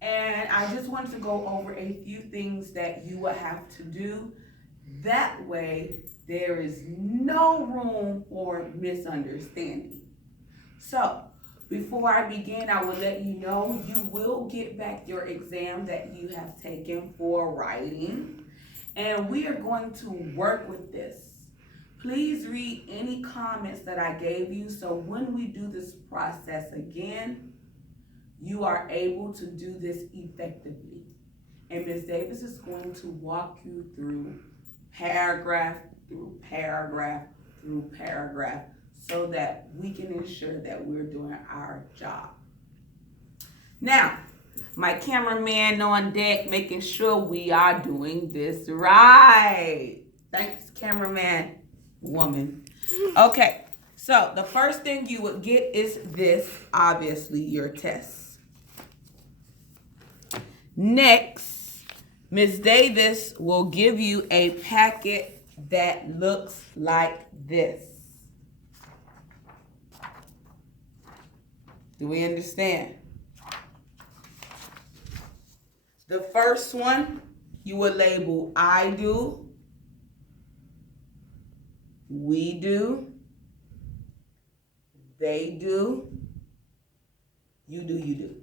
And I just wanted to go over a few things that you will have to do. That way, there is no room for misunderstanding. So, before I begin, I will let you know you will get back your exam that you have taken for writing, and we are going to work with this. Please read any comments that I gave you so when we do this process again, you are able to do this effectively. And Ms. Davis is going to walk you through paragraph through paragraph through paragraph so that we can ensure that we're doing our job. Now, my cameraman on deck making sure we are doing this right. Thanks, cameraman woman. Okay, so the first thing you would get is this, obviously, your test. Next, Ms. Davis will give you a packet that looks like this. Do we understand? The first one, you will label I do, we do, they do, you do, you do.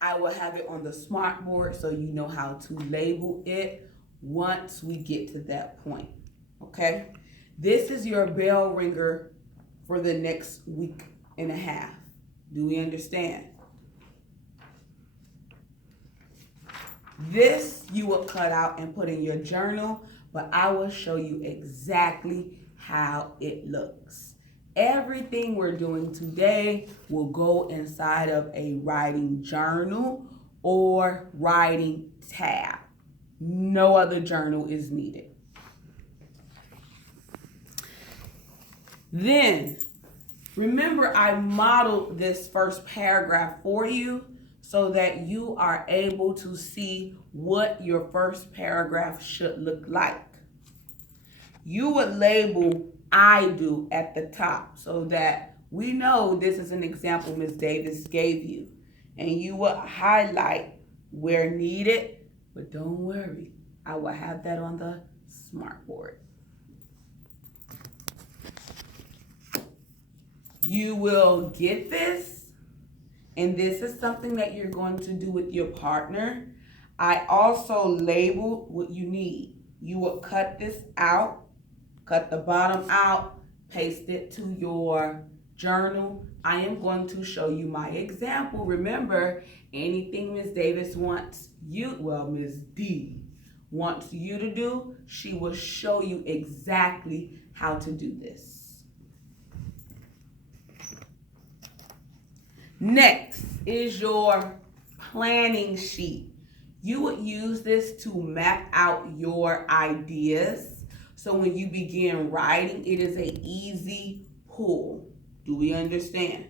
I will have it on the smart board so you know how to label it once we get to that point, okay? This is your bell ringer for the next week and a half. Do we understand? This you will cut out and put in your journal, but I will show you exactly how it looks. Everything we're doing today will go inside of a writing journal or writing tab. No other journal is needed. Then, remember I modeled this first paragraph for you so that you are able to see what your first paragraph should look like. You would label I do at the top so that we know this is an example Ms. Davis gave you. And you will highlight where needed, but don't worry, I will have that on the smart board. You will get this, and this is something that you're going to do with your partner. I also labeled what you need. You will cut this out, cut the bottom out, paste it to your journal. I am going to show you my example. Remember, anything Ms. Davis wants you, well, Ms. D wants you to do, she will show you exactly how to do this. Next is your planning sheet. You would use this to map out your ideas. So when you begin writing, it is an easy pull. Do we understand?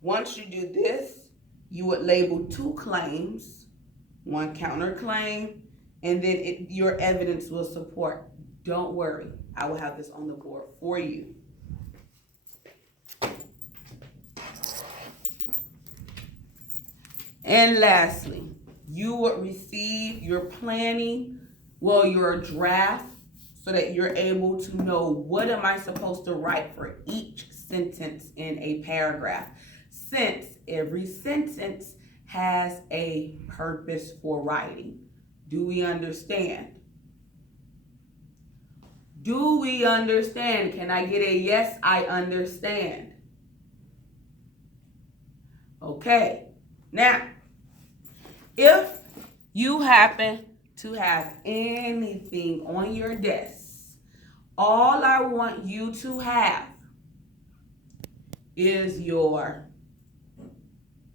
Once you do this, you would label 2 claims, 1 counterclaim, and then your evidence will support. Don't worry, I will have this on the board for you. And lastly, you would receive your planning, your draft, so that you're able to know what am I supposed to write for each sentence in a paragraph, since every sentence has a purpose for writing. Do we understand? Do we understand? Can I get a yes, I understand? Okay. Now, if you happen to have anything on your desk, all I want you to have is your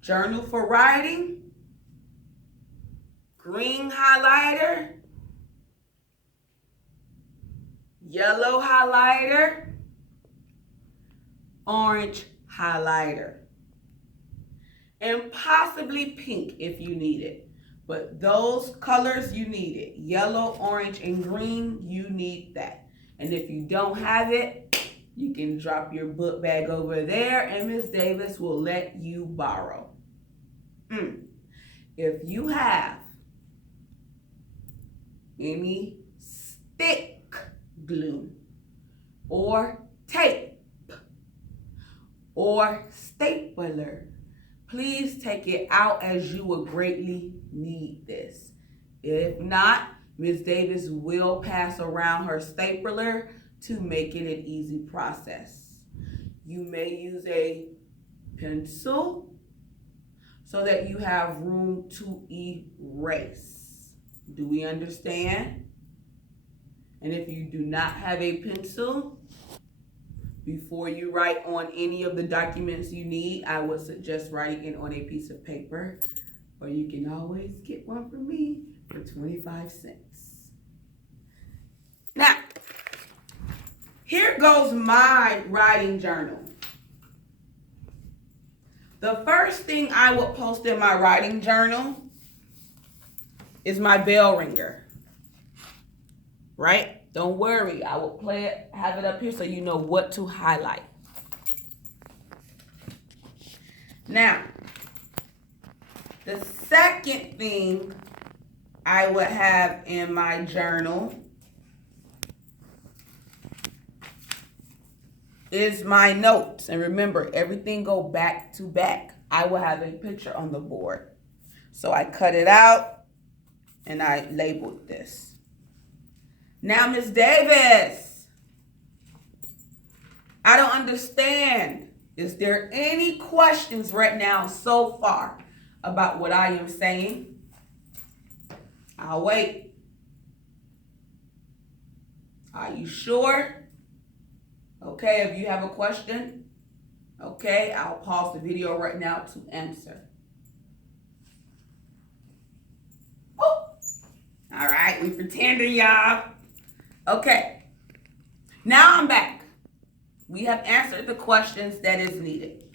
journal for writing, green highlighter, yellow highlighter, orange highlighter, and possibly pink if you need it. But those colors, you need it. Yellow, orange, and green, you need that. And if you don't have it, you can drop your book bag over there and Ms. Davis will let you borrow. If you have any stick glue or tape or stapler, please take it out, as you will greatly need this. If not, Ms. Davis will pass around her stapler to make it an easy process. You may use a pencil so that you have room to erase. Do we understand? And if you do not have a pencil, before you write on any of the documents you need, I would suggest writing it on a piece of paper, or you can always get one from me for 25 cents. Now, here goes my writing journal. The first thing I would post in my writing journal is my bell ringer, right? Don't worry, I will play it, have it up here so you know what to highlight. Now, the second thing I would have in my journal is my notes. And remember, everything go back to back. I will have a picture on the board. So I cut it out and I labeled this. Now, Ms. Davis, I don't understand. Is there any questions right now so far about what I am saying? I'll wait. Are you sure? Okay, if you have a question, okay, I'll pause the video right now to answer. Oh. All right, we pretending, y'all. Okay, now I'm back. We have answered the questions that is needed.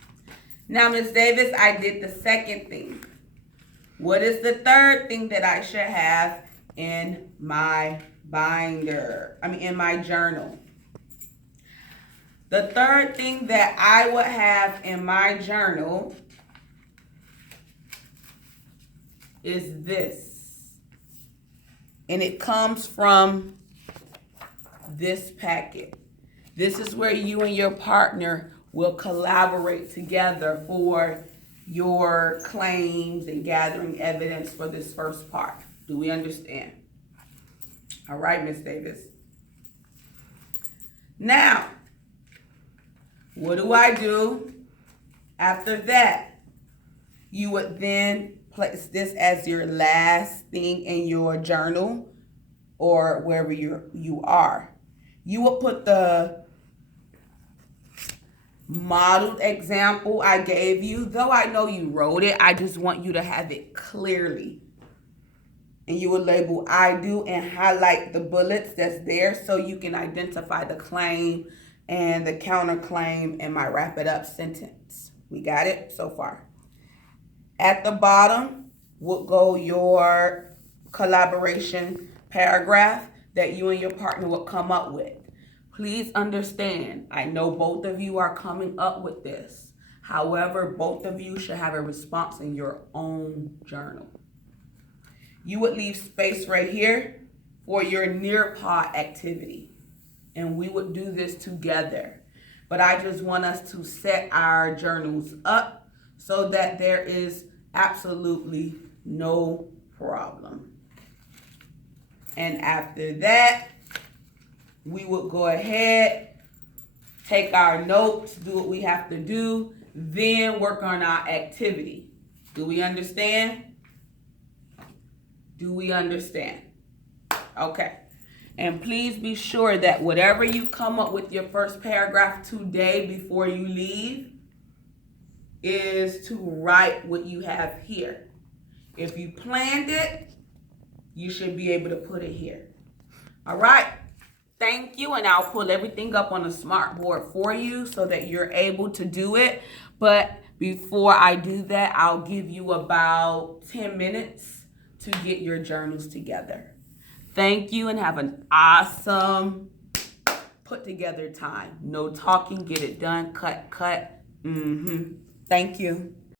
Now, Ms. Davis, I did the second thing. What is the third thing that I should have in my binder? In my journal. The third thing that I would have in my journal is this. And it comes from this packet. This is where you and your partner will collaborate together for your claims and gathering evidence for this first part. Do we understand? All right, Ms. Davis. Now, what do I do after that? You would then place this as your last thing in your journal or wherever you are. You will put the modeled example I gave you. Though I know you wrote it, I just want you to have it clearly. And you will label I do and highlight the bullets that's there so you can identify the claim and the counterclaim in my wrap it up sentence. We got it so far. At the bottom will go your collaboration paragraph that you and your partner will come up with. Please understand, I know both of you are coming up with this. However, both of you should have a response in your own journal. You would leave space right here for your Nearpod activity. And we would do this together. But I just want us to set our journals up so that there is absolutely no problem. And after that, we would go ahead, take our notes, do what we have to do, then work on our activity. Do we understand? Do we understand? Okay. And please be sure that whatever you come up with your first paragraph today before you leave is to write what you have here. If you planned it, you should be able to put it here. All right. Thank you. And I'll pull everything up on a smart board for you so that you're able to do it. But before I do that, I'll give you about 10 minutes to get your journals together. Thank you and have an awesome put together time. No talking, get it done, cut. Thank you.